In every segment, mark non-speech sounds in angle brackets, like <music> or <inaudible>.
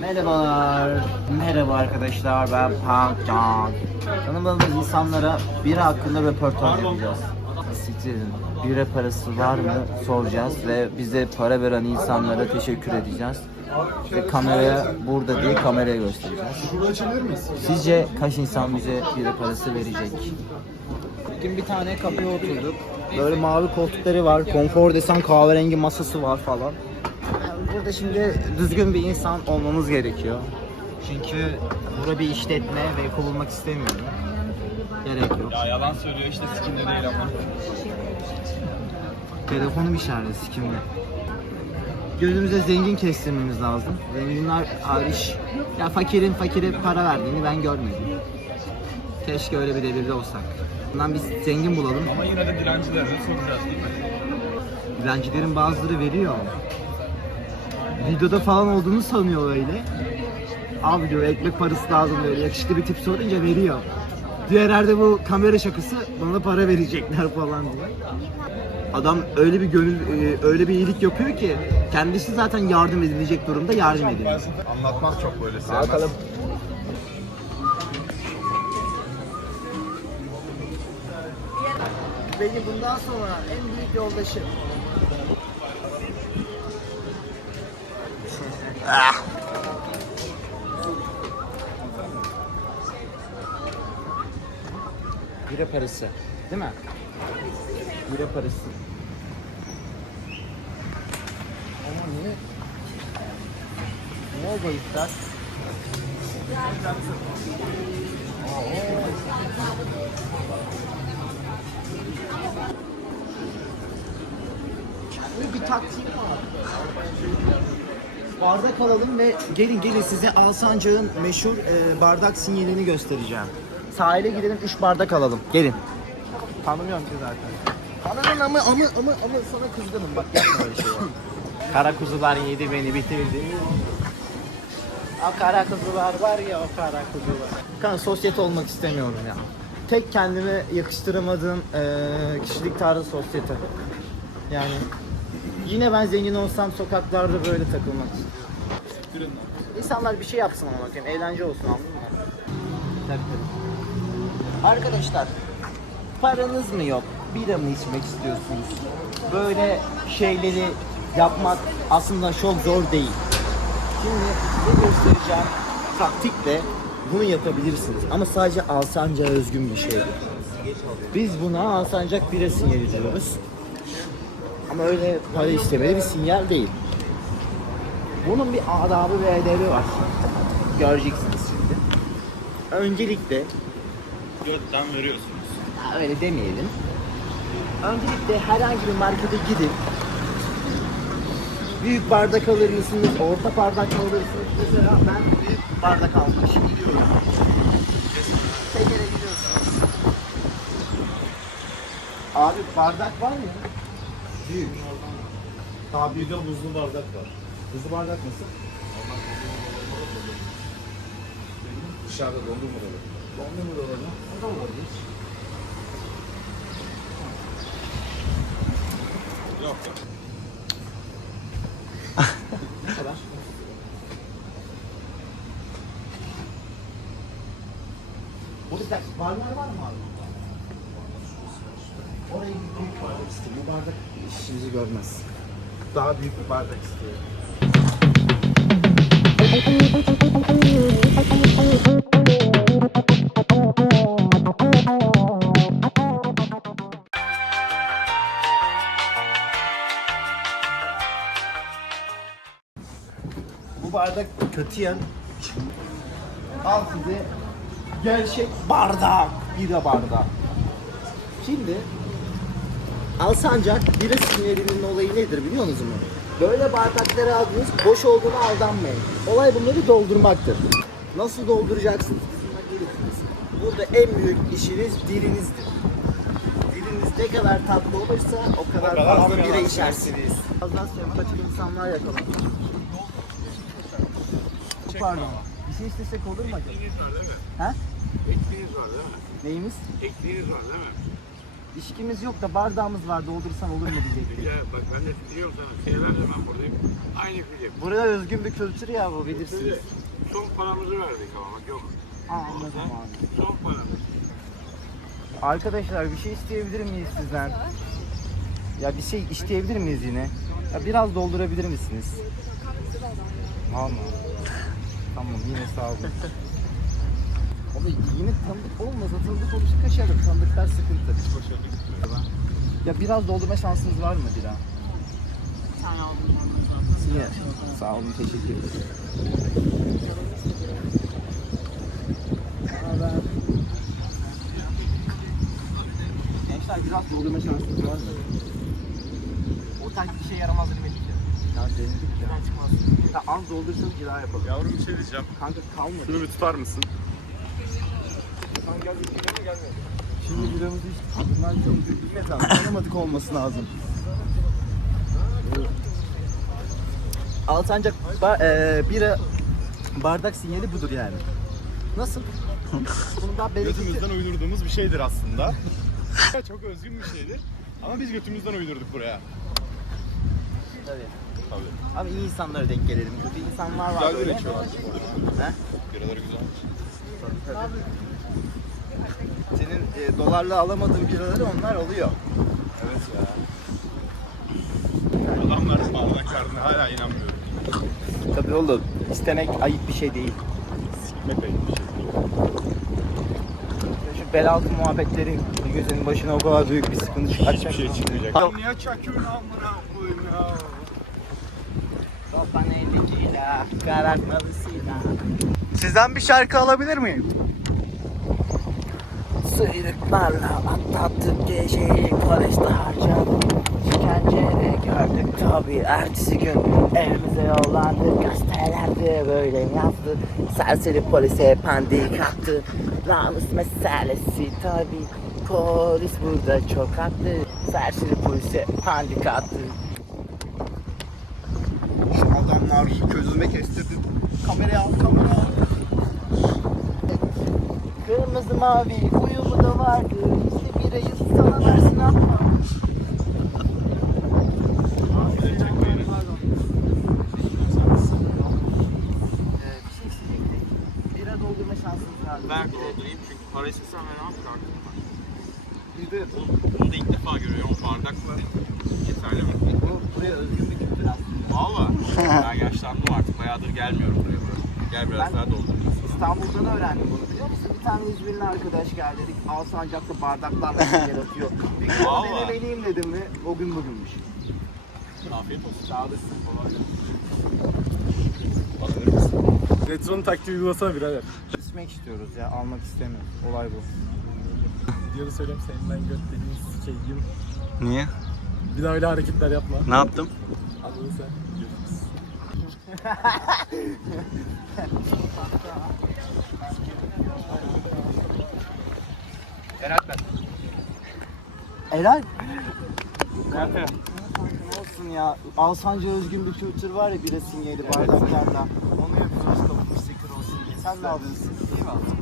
Merhabalar. Merhaba arkadaşlar ben Punk Can. Tanımadığımız insanlara biri hakkında röportaj yapacağız. Siktirin. Bira parası var mı soracağız ve bize para veren insanlara teşekkür edeceğiz. Ve kameraya burada değil kameraya göstereceğiz. Sizce kaç insan bize bira parası verecek? Bugün bir tane kafeye oturduk. Böyle mavi koltukları var. Konfor desen kahverengi masası var falan. Burada şimdi düzgün bir insan olmamız gerekiyor. Çünkü bura bir işletme ve kovulmak istemiyorum. Gerek yok. Ya yalan söylüyor işte sikinde değil ama. Telefonu bir şarjı sikimle. Gözümüze zengin kestirmemiz lazım. Zenginler hariç. Ya fakirin fakire para verdiğini ben görmedim. Keşke öyle bir devirde olsak. Bundan biz zengin bulalım. Ama yine de dilencilere soracağız değil mi? Dilencilerin bazıları veriyor. Videoda falan olduğunu sanıyor öyle. Abi diyor ekmek parası lazım böyle yakışıklı bir tip sorunca veriyor. Diğer yerde bu kamera şakası bana para verecekler <laughs> falan diye. Adam öyle bir gönül, e, öyle bir iyilik yapıyor ki kendisi zaten yardım edilecek durumda yardım ediyor. Anlatmaz çok böyle sevmez. Bakalım. Benim bundan sonra en büyük yoldaşım. Ah. Bira parası. Değil mi? Bira parası. Ama niye? Ne oldu iftar? Bir taktiğim var. Bardak alalım ve gelin gelin size Alsancak'ın meşhur e, bardak sinyalini göstereceğim. Sahile gidelim 3 bardak alalım. Gelin. Tanımıyorum ki zaten. Ananın ama ama ama ama sana kızgınım bak yapma öyle şey. <laughs> Kara kuzular yedi beni bitirdi. O kara kuzular var ya o kara kuzular. Kan sosyete olmak istemiyorum ya. Tek kendime yakıştıramadığım eee, kişilik tarzı sosyete. Yani yine ben zengin olsam sokaklarda böyle takılmak istiyorum. İnsanlar bir şey yapsın ama bakayım eğlence olsun anladın mı? Tabii tabii. Arkadaşlar paranız mı yok? Bira mı içmek istiyorsunuz? Böyle şeyleri yapmak aslında çok zor değil. Şimdi size göstereceğim taktikle bunu yapabilirsiniz. Ama sadece Alsancak'a özgün bir şey. Biz buna Alsancak bira sinyali diyoruz. Ama öyle para istemeli bir sinyal değil. Bunun bir adabı ve edebi var. Göreceksiniz şimdi. Öncelikle Götten veriyorsunuz. öyle demeyelim. Öncelikle herhangi bir markete gidin. Büyük bardak alır mısınız? Orta bardak mı alırsınız? Mesela ben büyük bardak için gidiyorum. Tekere gidiyorsunuz. Abi bardak var mı? Büyük. Daha bir de buzlu bardak var. Hızlı bardak nasıl? Dışarıda dondurmalı. Donlu mu dolanı? O da olabilir. Yok yok. Ne kadar? Bu bir dakika, barlar var mı abi? Oraya büyük bardak istiyor. Bu bardak işimizi görmez. Daha büyük bir bardak istiyor. Bu bardak kötü yan. Al size gerçek bardak. Bira bardak. Şimdi Alsancak bira sinyalinin olayı nedir biliyor musunuz? Böyle bardakları aldınız, boş olduğuna aldanmayın. Olay bunları doldurmaktır. Nasıl dolduracaksınız? Burada en büyük işiniz dilinizdir. Diliniz ne kadar tatlı olursa o kadar, O kadar fazla bira içersiniz. Fazla sempatik insanlar yakalanmış. Pardon. Bir şey istesek olur mu acaba? Ekmeğiniz var değil mi? Ha? Ekmeğiniz var değil mi? Neyimiz? Ekmeğiniz var değil mi? İçkimiz yok da bardağımız var doldursan olur mu diyecektim. Ya bak ben de biliyorum sana. Senelerdir ben buradayım. Aynı film. Buraya özgün bir kültür ya bu bilirsiniz. son paramızı verdik ama bak yok. Aa, anladım abi. Son paramız. Arkadaşlar bir şey isteyebilir miyiz sizden? Ya bir şey isteyebilir miyiz yine? Ya biraz doldurabilir misiniz? Tamam. Tamam yine sağ olun. Ama yine tanıdık olmasa tanıdık olursa kaçarım. Tanıdıklar sıkıntı. Ya biraz doldurma şansınız var mı bira? Yine. Sağ olun teşekkür ederim. Gençler biraz doldurma şansınız var mı? O taktik işe yaramaz demek ki. Ya denedik ya. Çıkmaz. Ya az doldursanız bir daha yapalım. Yavrum bir şey diyeceğim. Kanka kalmadı. Şunu bir tutar mısın? Şimdi biramızı içtik. Bunlar çok bilmez ama tanımadık olması lazım. Alsancak ba- e, bira bardak sinyali budur yani. Nasıl? Bunu daha belirttik. Götümüzden uydurduğumuz bir şeydir aslında. <laughs> Çok özgün bir şeydir. Ama biz götümüzden uydurduk buraya. Tabii. Tabii. Ama iyi insanlara denk gelelim. Kötü insanlar var Güzel bir içiyorlar. Biraları güzelmiş. Senin e, dolarla alamadığın biraları onlar oluyor. Evet ya. Adamlar bardak karnına hala inanmıyorum. Tabii oğlum. İstemek ayıp bir şey değil. Sikmek ayıp bir şey değil. Şu bel altı muhabbetlerin gözünün başına o kadar büyük bir sıkıntı çıkartacak. Hiçbir şey çıkmayacak. Tamam. Niye çakıyorsun amına koyayım ya? Karartmalısıyla. Sizden bir şarkı alabilir miyim? Sıyrıklarla atlattık geceyi Paris'te harcadık İşkence de gördük tabi Ertesi gün evimize yollandık Gazetelerde böyle yazdı. Serseri polise pandik attı. Namus meselesi tabi Polis burada çok haklı. Serseri polise pandik attı. Adamlar gözüme kestirdi. Kamerayı al, kamerayı al. Kırmızı mavi uyumu da vardı. İşte birayı sana versin ama. Ben doldurayım çünkü para istesem ben ne yapacağım? Bir de Bunu da ilk defa görüyorum bardakla. Yeterli mi? bu buraya özgün bir kültür aslında. Valla. <laughs> ben yaşlandım artık. Bayağıdır gelmiyorum buraya. Gel biraz Ben- daha doldur. İstanbul'dan öğrendim bunu biliyor musun? Bir tane İzmirli arkadaş geldi dedik Alsancak'ta bardaklarla şeyler atıyor. <laughs> Bir gün Vallahi. denemeliyim dedim mi o gün bugünmüş. Afiyet olsun. Sağ olasın. Alır mısın? Retronun taktiği uygulasana birader. İçmek istiyoruz ya almak istemiyoruz. Olay bu. Diyorum söyleyeyim senin ben göt dediğin sikeyim. Niye? Bir daha öyle hareketler yapma. Ne yaptım? Anladın sen. Görüşürüz. Helal. Ne olsun ya. Alsanca özgün bir kültür var ya bira sinyali bardaklarla. Onu yapıyoruz tavuk sticker olsun diye. Sen ne yapıyorsun? Yaga.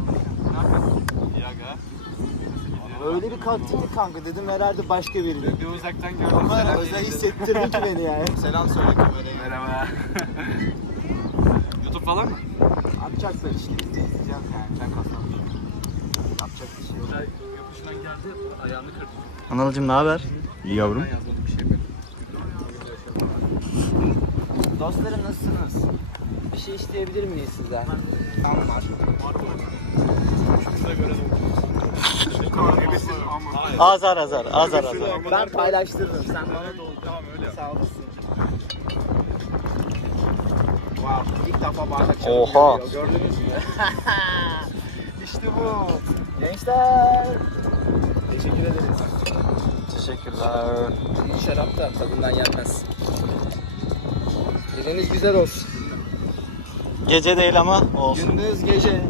Öyle bir kalktı ki kanka dedim herhalde başka biri. Bir uzaktan gördüm. Ama selam özel verin hissettirdin ki beni yani. <laughs> Selam söyle kameraya. Merhaba. <laughs> YouTube falan mı? Atacaklar işte biz de izleyeceğiz yani. Ben kazanmışım. Yapacak bir şey yok. Yapışından geldi. Ayağını kırdı. Anılcım ne haber? İyi yavrum. Şey. Dostlarım nasılsınız? Şey isteyebilir miyiz sizden? Tam var. Göre Azar azar, azar azar. Ben paylaştırdım. Sen bana doldur. Tamam öyle yap. Sağ olasın. Wow, ilk defa bardak çabuk Oha. Gördünüz mü? <laughs> işte bu. Gençler. Teşekkür ederiz. Teşekkürler. İyi şarap da tadından yenmez. Geceniz güzel olsun. Gece değil ama olsun. Gündüz gece. <laughs>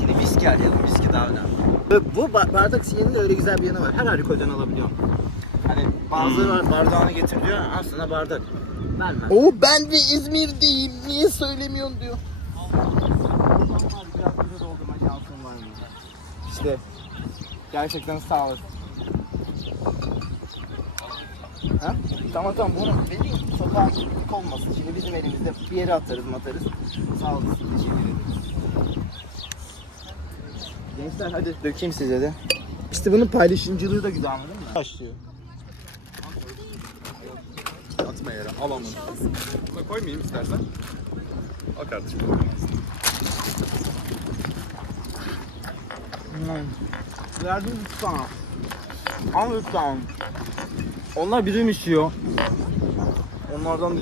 Şimdi viski arayalım. Viski daha önemli. Bu ba- bardak sinyalinin öyle güzel bir yanı var. Her alkolden alabiliyorum. Hani bazıları var bardağını getir diyor. Aslında bardak. Vermem. O ben de İzmir'deyim. Niye söylemiyorsun diyor. İşte gerçekten sağ olasın. Tamam tamam bunu vereyim sokağa çıktık olmasın. Şimdi bizim elimizde bir yere atarız matarız. Sağ olasın teşekkür ederim. Gençler hadi dökeyim size de. İşte bunun paylaşımcılığı da güzel anladın mı? Başlıyor. Atma yere. Al onu. Buna koymayayım istersen. Al kardeşim. Verdim lütfen. Ama lütfen. Onlar bizim işiyor. Onlardan da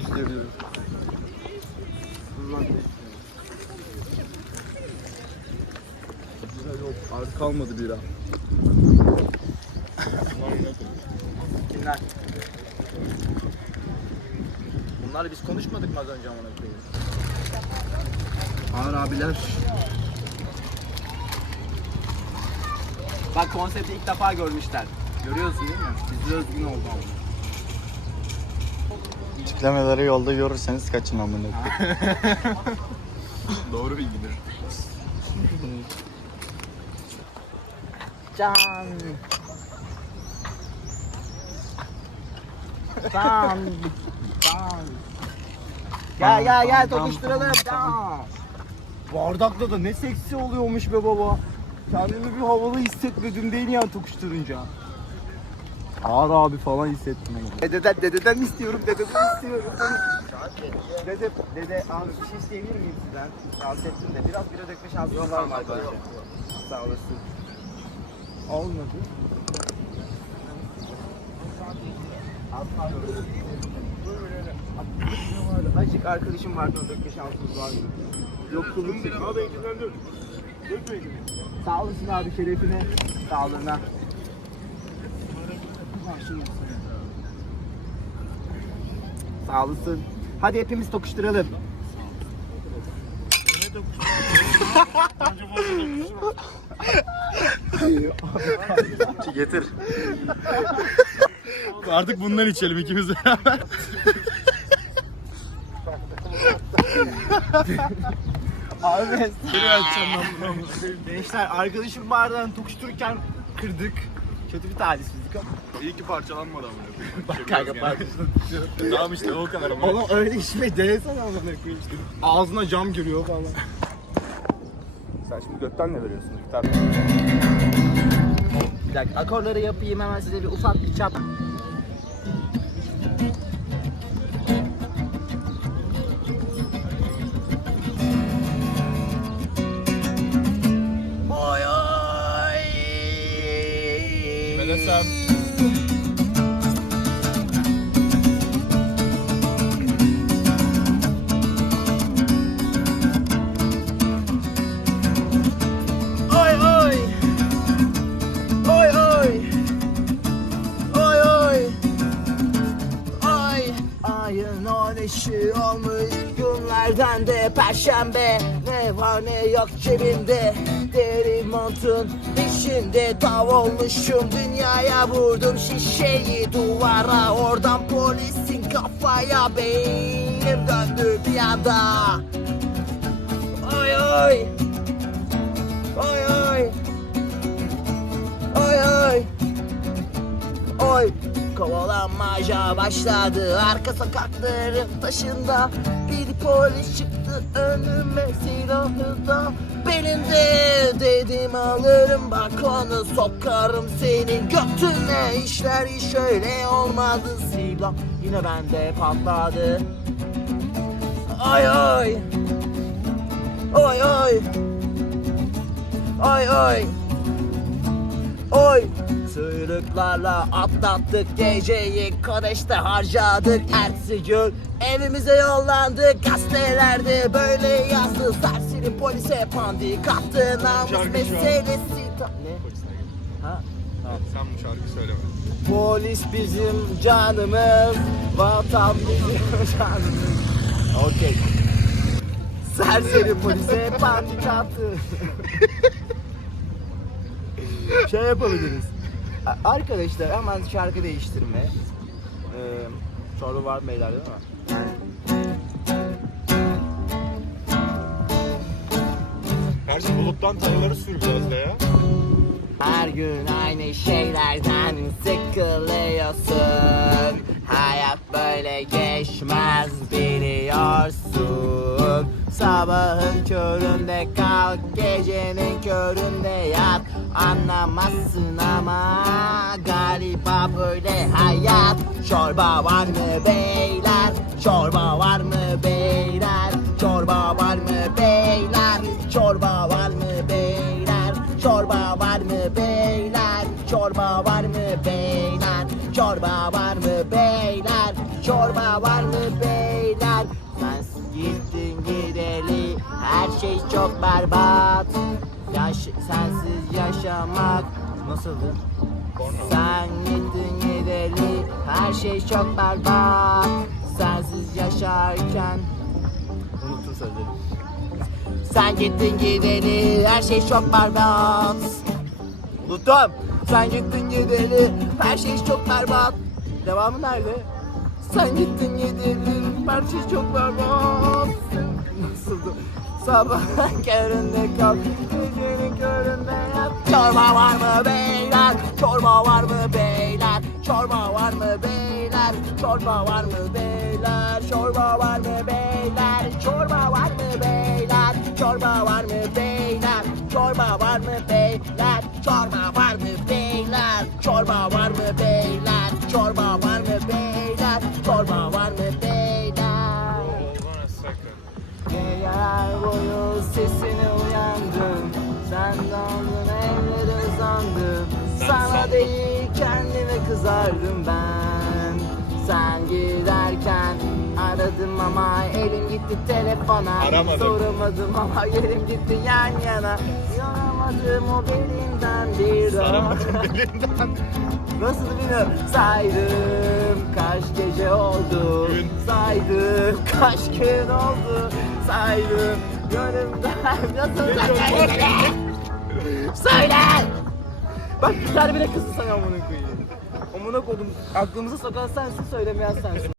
yok. Artık kalmadı bira. Kimler? Bunlarla biz konuşmadık mı az önce amına koyayım? Ağır abiler. Bak konsepti ilk defa görmüşler. Görüyorsun değil mi? Bizde özgün oldu ama. Tiplemeleri yolda görürseniz kaçın amına koyayım. <laughs> Doğru bilgidir. Can. Can. Can. Gel gel gel tokuşturalım. Can. Bardakta da ne seksi oluyormuş be baba. Kendimi bir havalı hissetmedim değil yani tokuşturunca. Ağır abi falan hissettim. Dededen, dededen istiyorum, dededen <laughs> istiyorum. dede, dede abi bir şey isteyebilir miyim sizden? Tavsiye ettim de biraz bira dökme şansınız var mı arkadaşlar? Sağ olasın. Olmadı. Azıcık arkadaşım vardı o dökme şansınız var mı? Yok kuluk Al benimkinden dök. Dök benimkinden. Sağ olasın abi şerefine. Sağlığına. Sağ olasın. Hadi hepimiz tokuşturalım. <laughs> Getir. Artık bundan içelim ikimiz beraber. Abi gençler arkadaşım bardağını tokuştururken kırdık. Kötü bir talihsizlik ama. İyi ki parçalanmadı koyayım. Bak kanka pardon. <laughs> Tamam işte o kadar ama. Oğlum öyle içmeyi denesene amına koyayım. Ağzına cam giriyor falan. Sen şimdi gökten ne veriyorsun? Gitar. Bir dakika akorları yapayım hemen size bir ufak bir çap. Ben de sen. Oy oy. Oy oy. Oy oy. Ay ayın on işi olmuş günlerden de perşembe Ne var ne yok cebimde Deri montun peşinde tav olmuşum. Dünyaya vurdum şişeyi duvara. Oradan polisin kafaya beynim döndü bir anda. Oy oy. Oy oy. Oy oy. Oy. Kovalanmaca başladı. Arka sokakların taşında Bir polis çıktı. Önüme silahı da Belinde dedim alırım. Bak onu sokarım senin götüne. İşler hiç öyle olmadı. Silah yine bende patladı. Oy oy Oy oy. Oy oy. Oy. Sığırıklarla atlattık geceyi. Kadeşte harcadık. Ertesi gün evimize yollandık Gazetelerde böyle yazdı Serseri polise pandik attı Namus Şarkı şu an. meselesi Ta- Ne? Ha? Sen bu şarkı söyleme. Polis bizim canımız Vatan bizim <laughs> canımız Okey Serseri polise pandik attı <laughs> şey yapabiliriz. A- Arkadaşlar hemen şarkı değiştirme. Ee, soru var beyler değil mi? Kardeşim buluttan tanıları sür biraz da ya. Her gün aynı şeylerden sıkılıyorsun Hayat böyle geçmez biliyorsun Sabahın köründe kalk gecenin köründe yat Anlamazsın ama galiba böyle hayat Çorba var mı beyler? Çorba var mı beyler? Çorba var mı beyler? Çorba var mı beyler? Çorba var mı beyler? Çorba var mı beyler? Çorba var mı beyler? Çorba var mı beyler? Her şey çok berbat. Yaş sensiz yaşamak. Nasıldı? Sen gittin gideli. Her şey çok berbat. Sensiz yaşarken. Unuttum sözleri. Sen gittin gideli. Her şey çok berbat. Unuttum. Sen gittin gideli. Her şey çok berbat. Devamı nerede? Sen gittin gideli. Her şey çok berbat. Nasıldı? Sabah köründe kalk, gecenin köründe yat Çorba var mı beyler? Çorba var mı beyler? Çorba var mı beyler? Çorba var mı beyler? Çorba var mı beyler? Çorba var mı beyler? Çorba var mı beyler? Çorba var mı beyler? Çorba var mı beyler? Çorba var mı beyler? Geceler boyu sesine uyandım Sen daldın evlere uzandım Sana değil kendime kızardım ben. Sen giderken aradım ama elim gitti telefona. Aramadım. Soramadım ama yerim gitti yan yana. Yoramadım o belimden bir Saramadım <laughs> belinden. Nasıl bilmiyorum. Saydım kaç gece oldu. Gün. Saydım kaç gün oldu Saydım gönlümden nasıl Söyle! Bak bir tane bile kızdı sana amına koyayım. Amına koydum. Aklımıza sokan sensin söylemeyen sensin